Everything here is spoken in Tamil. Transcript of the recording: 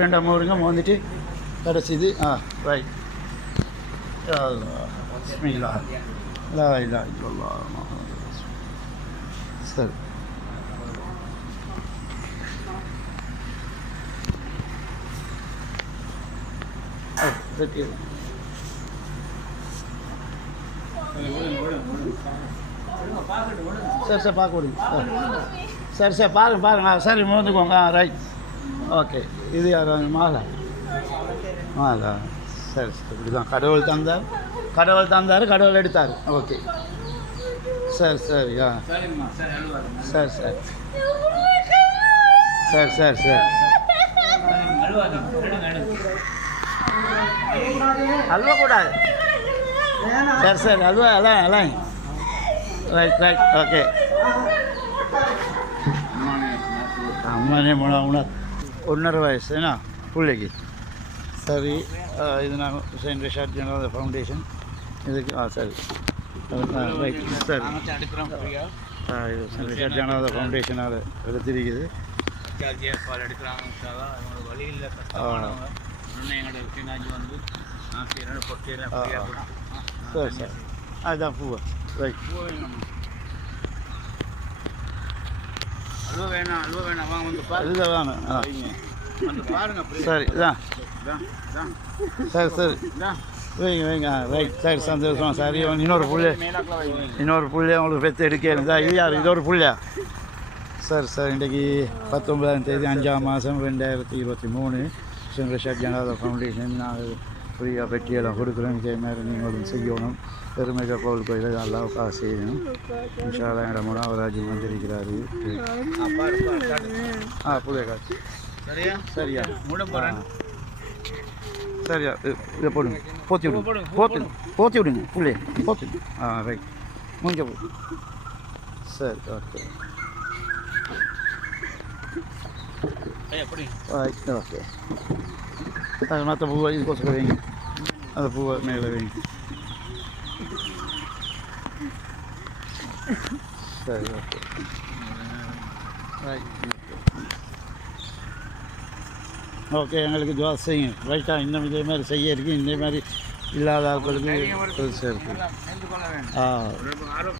ரெண்டாம் ஊருங்க வந்துட்டு கிடச்சிது. ரைட். பிஸ்மில்லா லா இலாஹ இல்லல்லாஹ் முஹம்மது ரசூலுல்லாஹ். சரி சரி சார் பார்க்க விடுங்க. சரி சார் பாருங்க சரி மோந்துக்கோங்க. ரைட். ஓகே. இது யார் மாலா? மாலா. சரி சரி இப்படி தான் கடவுள் தந்தார் கடவுள் எடுத்தார். ஓகே சரி சரி சரி சரி சரி சரி சரி அல்வா கூடாது. சரி சரி அல்வா எல்லாம் ரைட் ரைட். ஓகே. அம்மானே உணவு 1.5 வயசுனா பிள்ளைக்கு. சரி இது நான் ஹுசைன் ரிஷாட் ஜனதா ஃபவுண்டேஷன் இதுக்கு சரி ரைட். சரி இது ஹுசைன் ரிஷாட் ஜனதா ஃபவுண்டேஷனால் எடுத்திருக்குது. சரி சரி அதுதான் பூவை. ரைட். அல்வா வேணாம் வாங்க வந்து இதுதான் வேணும். சரி இதான் சரி சரி வைங்க ரைட். சரி சந்தோஷம். சரி இன்னொரு புள்ளைய உங்களுக்கு பெற்று எடுக்க இது யார்? இது ஒரு புள்ளையா? சரி சார் இன்றைக்கி 19ஆம் தேதி 5ஆம் மாதம் 2023 ஹுசைன் ரிஷாட் ஜனதா ஃபவுண்டேஷன் நாங்கள் ஃப்ரீயாக பெட்டியெல்லாம் கொடுக்குறோம். இதே மாதிரி நீங்களும் செய்யணும். பெருமையாக கோவில் கோயிலுக்கு அல்லாவுக்காக செய்யணும். இன்ஷா அல்லாஹ் எங்களோட முனாவராஜ் வந்திருக்கிறாரு. புள்ளைய காட்சி சரியா சரியா இதை போடுங்க. போத்தி விடுங்க புள்ளைய போத்தி. ரைட். முடிஞ்ச போ. சரி ஓகே ஓகே. மற்ற பூவை இது கொசு வைங்க. அந்த பூவை மேலே வைங்க. சரி ஓகே ரைட். ஓகே எங்களுக்கு துவா செய்யுங்க. ரைட்டாக இன்னும் இதே மாதிரி செய்ய இருக்கு. இதே மாதிரி இல்லாத ஆட்களுக்கு சரி.